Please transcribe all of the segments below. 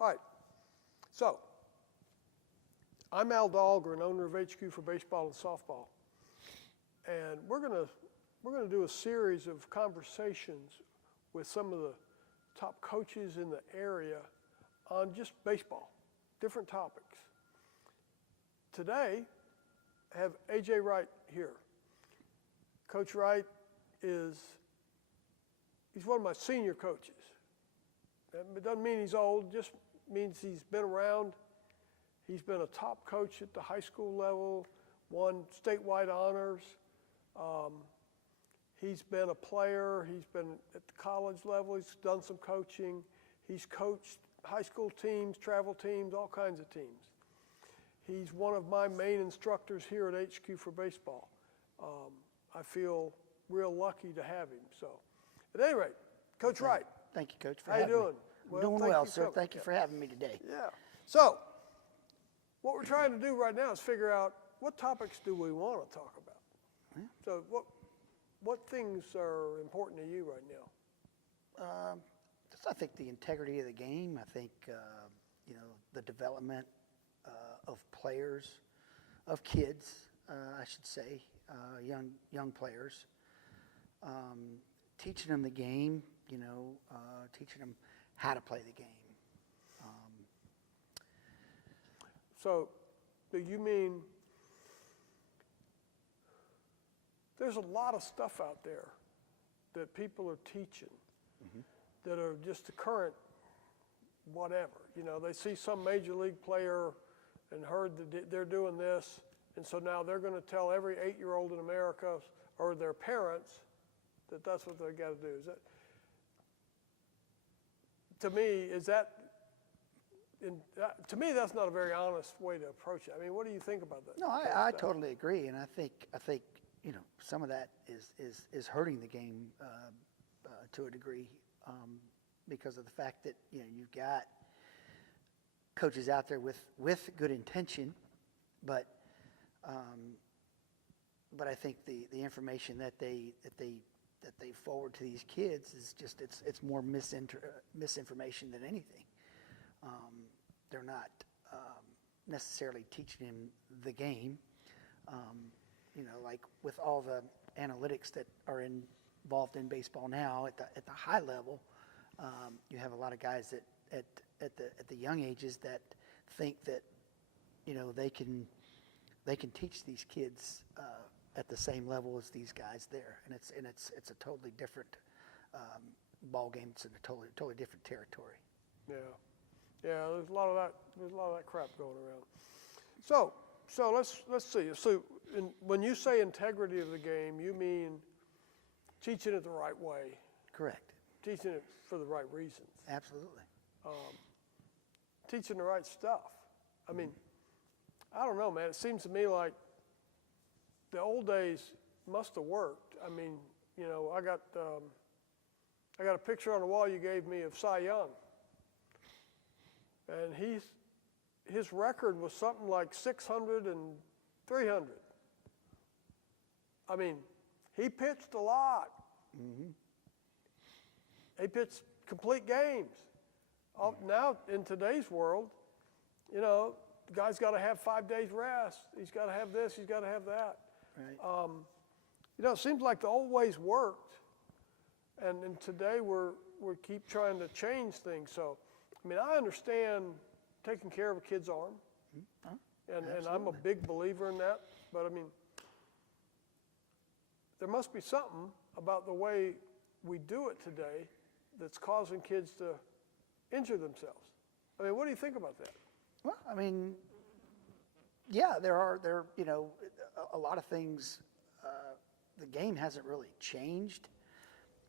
All right. So, I'm Al Dahlgren, owner of HQ for Baseball and Softball. And we're gonna do a series of conversations with some of the top coaches in the area on just baseball, different topics. Today, I have A.J. Wright here. Coach Wright he's one of my senior coaches. It doesn't mean he's old, just means he's been around. He's been a top coach at the high school level, won statewide honors. He's been a player. He's been at the college level. He's done some coaching. He's coached high school teams, travel teams, all kinds of teams. He's one of my main instructors here at HQ for Baseball. I feel real lucky to have him. So, at any rate, Coach Wright. Thank you, Coach, for How you having me. doing? Well, doing well, sir. coming. Thank you for having me today. Yeah. So, what we're trying to do right now is figure out what topics do we want to talk about. Yeah. So, what things are important to you right now? Just, I think the integrity of the game. I think the development of players, of kids, I should say, young players. Teaching them the game. Teaching them how to play the game. So, do you mean there's a lot of stuff out there that people are teaching that are just the current whatever. They see some major league player and heard that they're doing this, and so now they're going to tell every 8-year-old in America or their parents that that's what they got to do. Is that, to me, that's not a very honest way to approach it. I mean, what do you think about that? No, I totally agree, and I think some of that is hurting the game to a degree because of the fact that you've got coaches out there with good intention, but I think the information that they forward to these kids is just it's more misinformation than anything. They're not necessarily teaching him the game. Like with all the analytics that are involved in baseball now at the high level, you have a lot of guys that at the young ages that think that they can teach these kids at the same level as these guys there, and it's a totally different ball game. It's in a totally different territory. Yeah. There's a lot of that crap going around. So let's see. So when you say integrity of the game, you mean teaching it the right way. Correct. Teaching it for the right reasons. Absolutely. Teaching the right stuff. I mean, I don't know, man. It seems to me like the old days must have worked. I mean, I got a picture on the wall you gave me of Cy Young, and his record was something like 600 and 300. I mean, he pitched a lot. He pitched complete games. Now, in today's world, the guy's got to have 5 days rest. He's got to have this. He's got to have that. Right. It seems like the old ways worked, and today we keep trying to change things. So, I mean, I understand taking care of a kid's arm, and I'm a big believer in that. But I mean, there must be something about the way we do it today that's causing kids to injure themselves. I mean, what do you think about that? Well, I mean, yeah, there are a lot of things. The game hasn't really changed.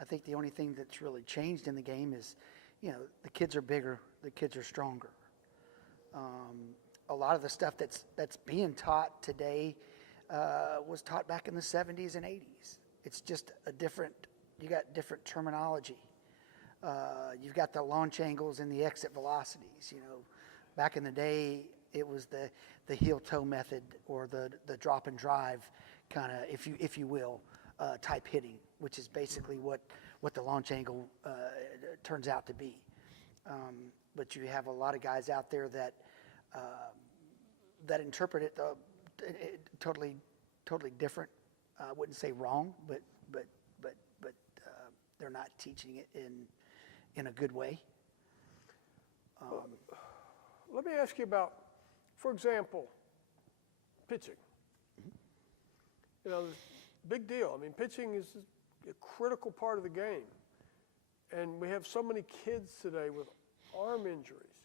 I think the only thing that's really changed in the game is, the kids are bigger, the kids are stronger. A lot of the stuff that's being taught today was taught back in the 70s and 80s. It's just you got different terminology. You've got the launch angles and the exit velocities. Back in the day, it was the heel toe method or the drop and drive kind of, if you will, type hitting, which is basically what the launch angle turns out to be. but you have a lot of guys out there that that interpret it, totally different. I wouldn't say wrong, but they're not teaching it in a good way. Let me ask you about, for example, pitching. You know, big deal. I mean, pitching is a critical part of the game. And we have so many kids today with arm injuries,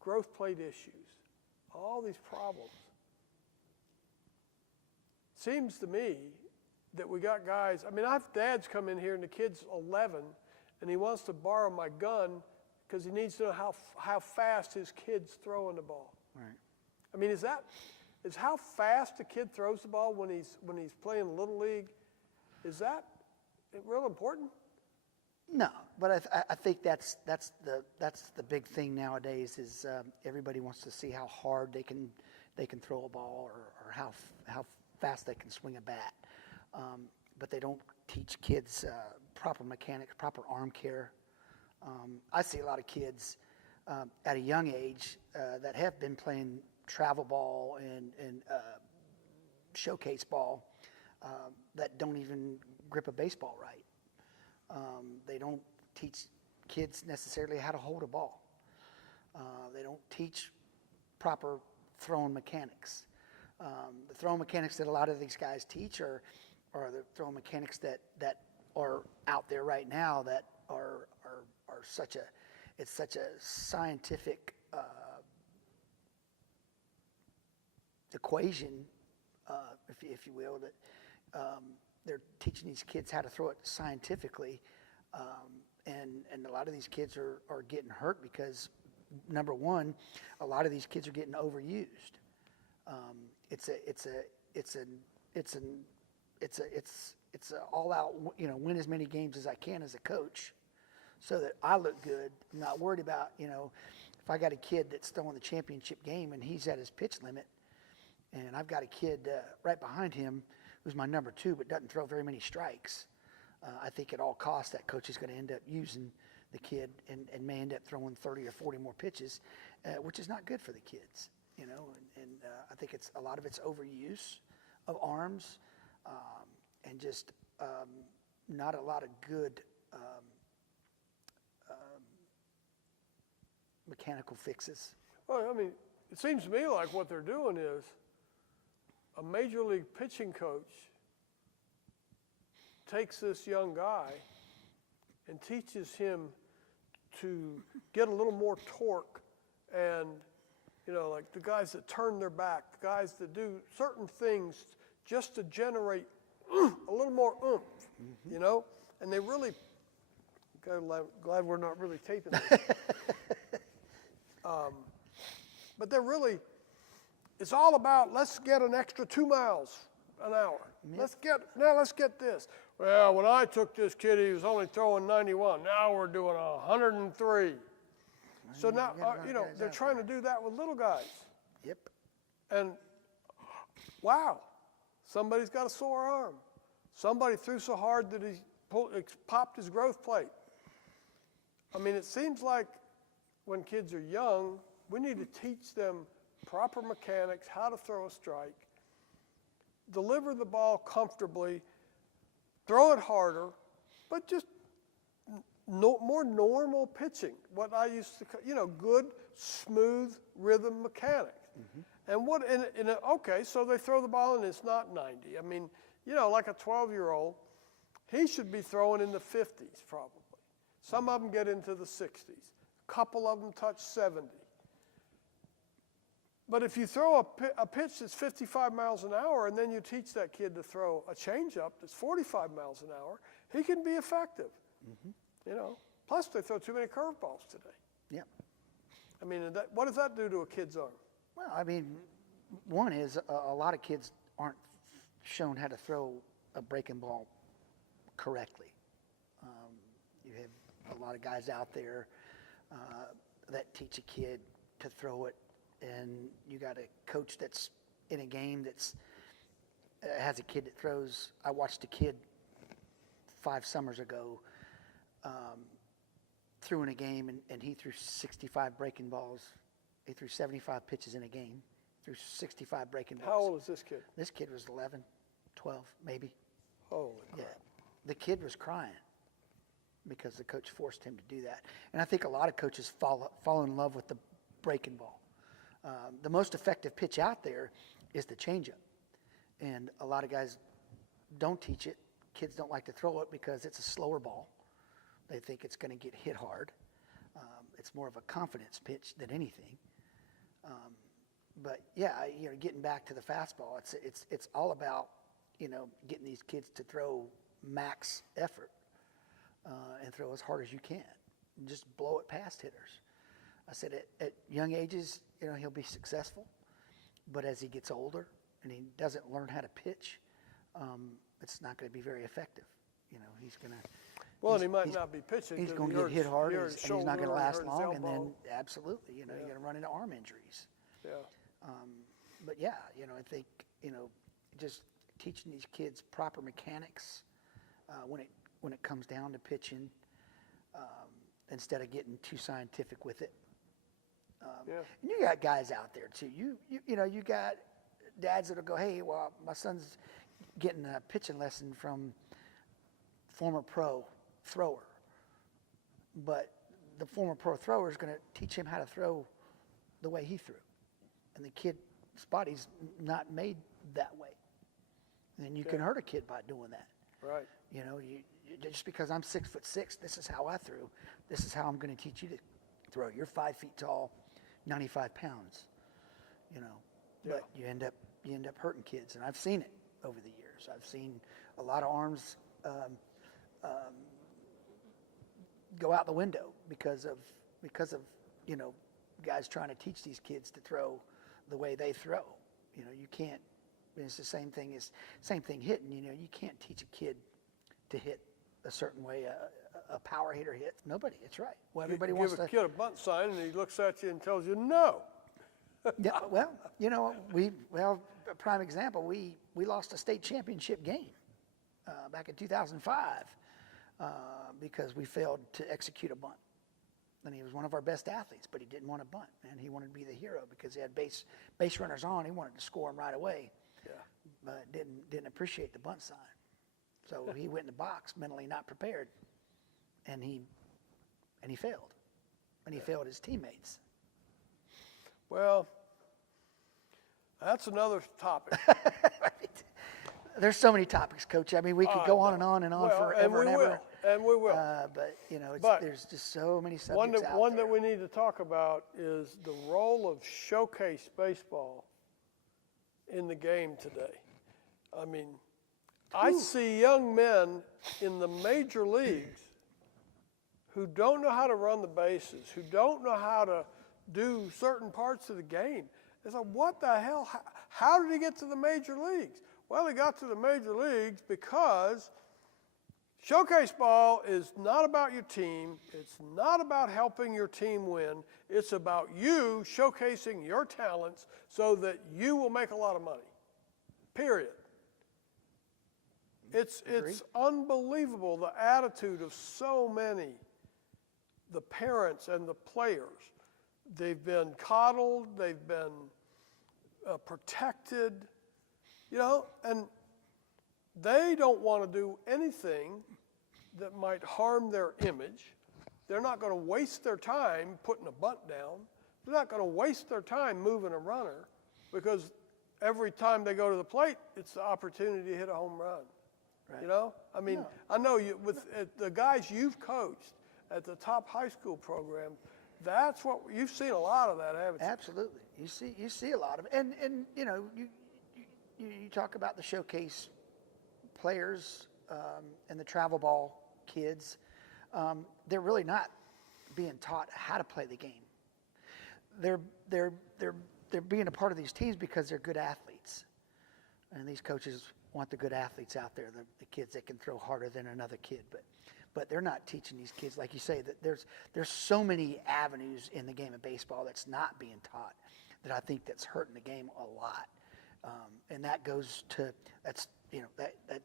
growth plate issues, all these problems. Seems to me that we got guys, I mean, I have dads come in here and the kid's 11 and he wants to borrow my gun because he needs to know how fast his kid's throwing the ball. Right. I mean, is how fast a kid throws the ball when he's playing Little League, is that real important? No, but I think that's the big thing nowadays is everybody wants to see how hard they can throw a ball or how fast they can swing a bat, but they don't teach kids proper mechanics, proper arm care. I see a lot of kids at a young age that have been playing travel ball and showcase ball that don't even grip a baseball right. They don't teach kids necessarily how to hold a ball. They don't teach proper throwing mechanics. The throwing mechanics that a lot of these guys teach are the throwing mechanics that are out there right now that are such a scientific equation, if you will, that they're teaching these kids how to throw it scientifically, and a lot of these kids are getting hurt because, number one, a lot of these kids are getting overused. It's a all out, win as many games as I can as a coach, so that I look good. I'm not worried about, if I got a kid that's throwing the championship game and he's at his pitch limit, and I've got a kid right behind him who's my number 2 but doesn't throw very many strikes. I think at all costs that coach is going to end up using the kid and may end up throwing 30 or 40 more pitches, which is not good for the kids, and I think a lot of it's overuse of arms and just not a lot of good mechanical fixes. Well, I mean, it seems to me like what they're doing is a major league pitching coach takes this young guy and teaches him to get a little more torque and, like the guys that turn their back, the guys that do certain things just to generate a little more oomph, and they really, glad we're not really taping this. But they're really, it's all about, let's get an extra 2 miles an hour. Yep. Let's get this. Well, when I took this kid, he was only throwing 91. Now we're doing 103. So now, they're trying to do that with little guys. Yep. And wow, somebody's got a sore arm. Somebody threw so hard that he popped his growth plate. I mean, it seems like when kids are young, we need to teach them proper mechanics, how to throw a strike, deliver the ball comfortably, throw it harder, but just more normal pitching. What I used to, good, smooth rhythm mechanics. And okay, so they throw the ball and it's not 90. I mean, like a 12-year-old, he should be throwing in the 50s probably. Some of them get into the 60s. A couple of them touch 70. But if you throw a pitch that's 55 miles an hour and then you teach that kid to throw a changeup that's 45 miles an hour, he can be effective. Plus they throw too many curveballs today. Yep. I mean, what does that do to a kid's arm? Well, I mean, one is a lot of kids aren't shown how to throw a breaking ball correctly. You have a lot of guys out there that teach a kid to throw it, and you got a coach that's in a game that's has a kid that throws. I watched a kid 5 summers ago threw in a game, and he threw 65 breaking balls. He threw 75 pitches in a game, threw 65 breaking balls. How old is this kid? This kid was 11, 12, maybe. Holy Yeah. crap. The kid was crying because the coach forced him to do that. And I think a lot of coaches fall in love with the breaking ball. The most effective pitch out there is the changeup. And a lot of guys don't teach it. Kids don't like to throw it because it's a slower ball. They think it's going to get hit hard. It's more of a confidence pitch than anything. But yeah, getting back to the fastball, it's all about, getting these kids to throw max effort and throw as hard as you can, and just blow it past hitters. I said at young ages, he'll be successful, but as he gets older and he doesn't learn how to pitch, it's not going to be very effective. He's going to. Well, and he might not be pitching. He's going to get hit hard, and he's not going to last long. And then, absolutely, you're going to run into arm injuries. Yeah. But yeah, I think just teaching these kids proper mechanics when it comes down to pitching, instead of getting too scientific with it. Yeah. And you got guys out there too. You got dads that'll go, hey, well, my son's getting a pitching lesson from former pro thrower, but the former pro thrower is going to teach him how to throw the way he threw, and the kid's body's not made that way. And then you can hurt a kid by doing that. Right. Just because I'm 6'6", this is how I threw. This is how I'm going to teach you to throw. You're 5 feet tall, 95 pounds. But you end up hurting kids, and I've seen it over the years. I've seen a lot of arms go out the window because of guys trying to teach these kids to throw the way they throw. You can't. It's the same thing hitting. You can't teach a kid to hit a certain way a power hitter hits. Nobody. It's right. Well, everybody wants to give a kid a bunt sign, and he looks at you and tells you no. Yeah. Well, a prime example. We lost a state championship game back in 2005 because we failed to execute a bunt. And he was one of our best athletes, but he didn't want to bunt, and he wanted to be the hero because he had base runners on. He wanted to score them right away. Yeah. But didn't appreciate the bunt sign. So he went in the box mentally not prepared, and he failed, and he failed his teammates. Well, that's another topic. Right. There's so many topics, Coach. I mean, we could go on and on forever and ever. And we will. But there's just so many subjects out one there. that we need to talk about is the role of showcase baseball in the game today. I mean, I see young men in the major leagues who don't know how to run the bases, who don't know how to do certain parts of the game. It's like, what the hell? How did he get to the major leagues? Well, he got to the major leagues because showcase ball is not about your team. It's not about helping your team win. It's about you showcasing your talents so that you will make a lot of money. Period. It's unbelievable, the attitude of so many, the parents and the players. They've been coddled, they've been protected, and they don't want to do anything that might harm their image. They're not going to waste their time putting a bunt down. They're not going to waste their time moving a runner because every time they go to the plate, it's the opportunity to hit a home run. Right. I mean, I know with the guys you've coached at the top high school program, that's what you've seen a lot of that, haven't you? Absolutely. You see a lot of it. And you talk about the showcase players and the travel ball kids. They're really not being taught how to play the game. They're being a part of these teams because they're good athletes. And these coaches want the good athletes out there, the kids that can throw harder than another kid. But they're not teaching these kids, like you say, that there's so many avenues in the game of baseball that's not being taught that I think that's hurting the game a lot. And that goes to that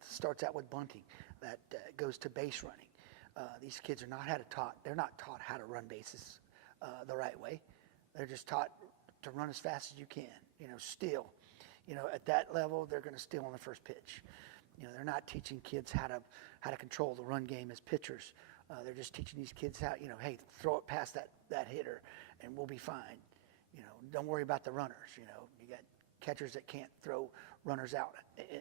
starts out with bunting, that goes to base running, These kids are they're not taught how to run bases the right way. They're just taught to run as fast as you can, steal. At that level, they're going to steal on the first pitch. They're not teaching kids how to control the run game as pitchers. They're just teaching these kids how, hey, throw it past that hitter and we'll be fine. Don't worry about the runners. You got catchers that can't throw runners out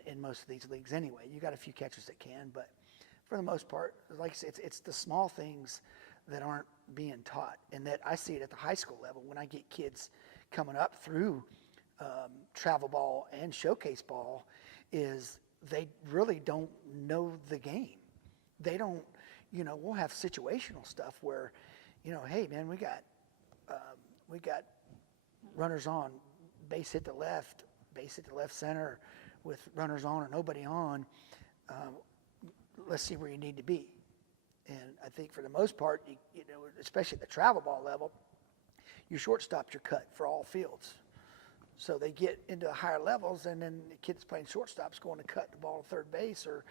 in most of these leagues anyway. You got a few catchers that can, but for the most part, like I said, it's the small things that aren't being taught, and that I see it at the high school level when I get kids coming up through travel ball and showcase ball, is they really don't know the game. They don't, we'll have situational stuff where, hey man, we got runners on, base hit the left center with runners on or nobody on. Let's see where you need to be. And I think for the most part, especially at the travel ball level, your shortstops are cut for all fields. So they get into the higher levels, and then the kid's playing shortstop's going to cut the ball to third base or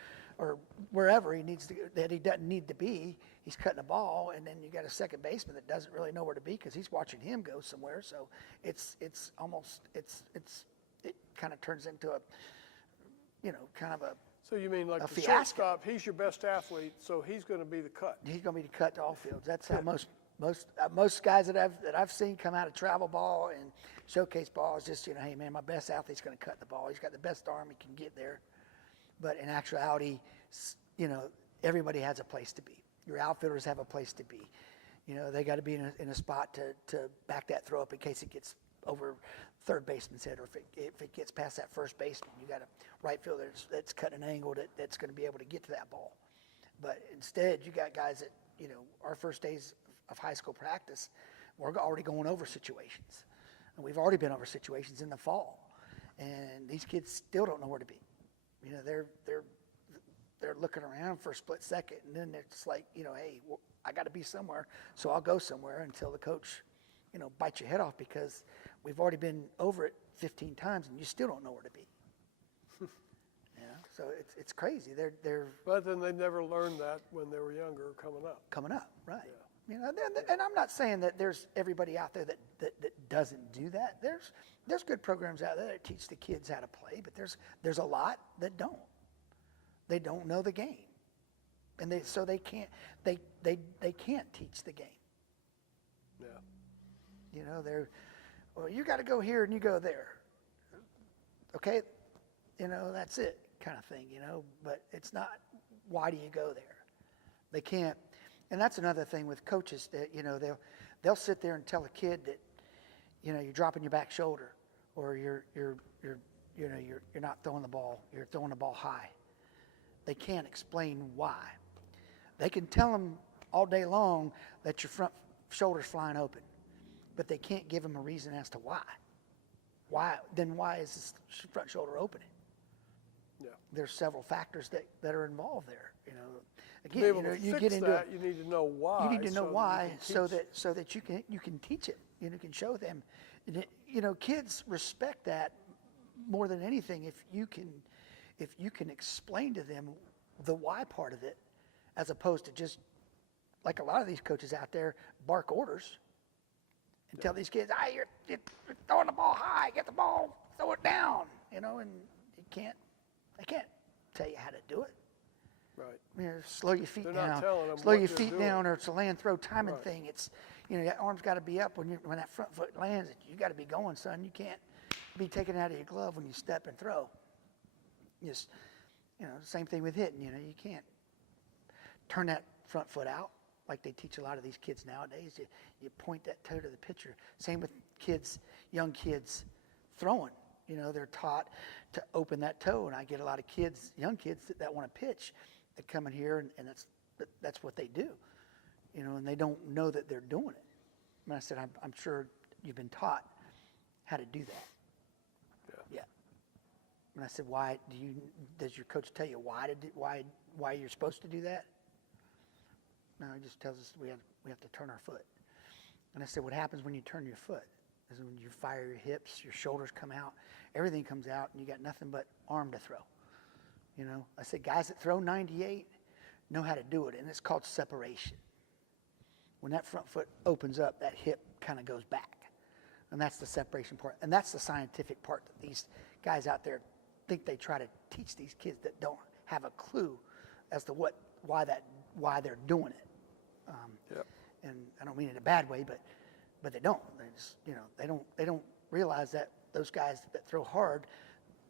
wherever he doesn't need to be. He's cutting the ball, and then you got a second baseman that doesn't really know where to be because he's watching him go somewhere. So it kind of turns into a kind of a. So you mean like the fiasco. shortstop, he's your best athlete, so he's going to be the cut. He's going to be the cut to all fields. That's how most guys that I've seen come out of travel ball and showcase ball is just, hey man, my best athlete's going to cut the ball. He's got the best arm, he can get there. But in actuality, everybody has a place to be. Your outfielders have a place to be. They got to be in a spot to back that throw up in case it gets over third baseman's head, or if it gets past that first baseman, you got a right fielder that's cutting an angle that's going to be able to get to that ball. But instead, you got guys that, our first days of high school practice, we're already going over situations. And we've already been over situations in the fall. And these kids still don't know where to be. They're looking around for a split second, and then it's like, hey, I got to be somewhere, so I'll go somewhere until the coach, bites your head off, because we've already been over it 15 times and you still don't know where to be. So it's crazy. But then they never learned that when they were younger, coming up. Right? Yeah. And I'm not saying that there's everybody out there that doesn't do that. There's good programs out there that teach the kids how to play, but there's a lot that don't. They don't know the game, and they can't teach the game. Yeah. You got to go here and you go there. Okay, that's it, kind of thing. But it's not. Why do you go there? They can't. And that's another thing with coaches that they'll sit there and tell a kid that you're dropping your back shoulder, or you're not throwing the ball. You're throwing the ball high. They can't explain why. They can tell them all day long that your front shoulder's flying open, but they can't give them a reason as to why. Why is this front shoulder opening? Yeah. There's several factors that are involved there. To be able to fix that, you need to know why. You need to know why, so that that you can teach it. You can show them. Kids respect that more than anything if you can explain to them the why part of it, as opposed to just, like a lot of these coaches out there, bark orders and tell these kids, you're throwing the ball high, get the ball, throw it down, and they can't tell you how to do it. Right. Slow your feet They're down. not telling them Slow what your they're feet doing. down, or it's a land throw timing Right. thing. It's that arm's got to be up when that front foot lands. You got to be going, son. You can't be taken out of your glove when you step and throw. Just same thing with hitting. You can't turn that front foot out like they teach a lot of these kids nowadays. You point that toe to the pitcher. Same with young kids throwing. They're taught to open that toe, and I get a lot of young kids that want to pitch, that come in here, and that's what they do. And they don't know that they're doing it. And I said, I'm sure you've been taught how to do that. Yeah. And I said, does your coach tell you why you're supposed to do that? No, he just tells us we have to turn our foot. And I said, what happens when you turn your foot? Is when you fire your hips, your shoulders come out, everything comes out, and you got nothing but arm to throw. I said, guys that throw 98 know how to do it, and it's called separation. When that front foot opens up, that hip kind of goes back. And that's the separation part. And that's the scientific part that these guys out there think they try to teach these kids that don't have a clue as to why they're doing it. Yep. And I don't mean it in a bad way, but they don't. They just, they don't realize that those guys that throw hard,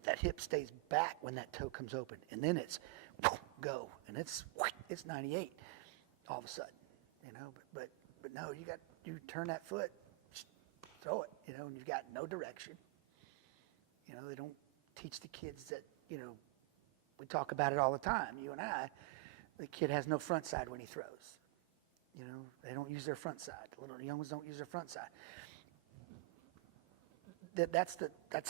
that hip stays back when that toe comes open, and then it's go, and it's 98 all of a sudden, But no, you turn that foot, just throw it, and you've got no direction. They don't teach the kids that, we talk about it all the time, you and I. The kid has no front side when he throws. They don't use their front side. The little young ones don't use their front side. That's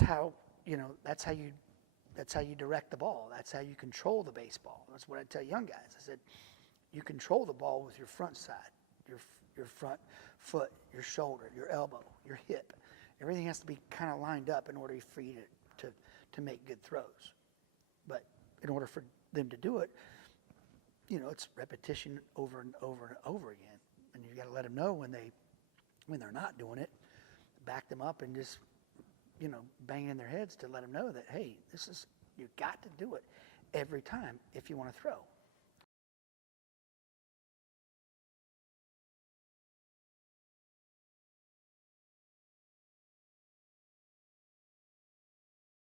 how you direct the ball. That's how you control the baseball. That's what I tell young guys. I said, you control the ball with your front side, your front foot, your shoulder, your elbow, your hip. Everything has to be kind of lined up in order for you to make good throws. But in order for them to do it, it's repetition over and over and over again. And you got to let them know when they're not doing it, back them up and just, bang in their heads to let them know that, hey, you got to do it every time if you want to throw.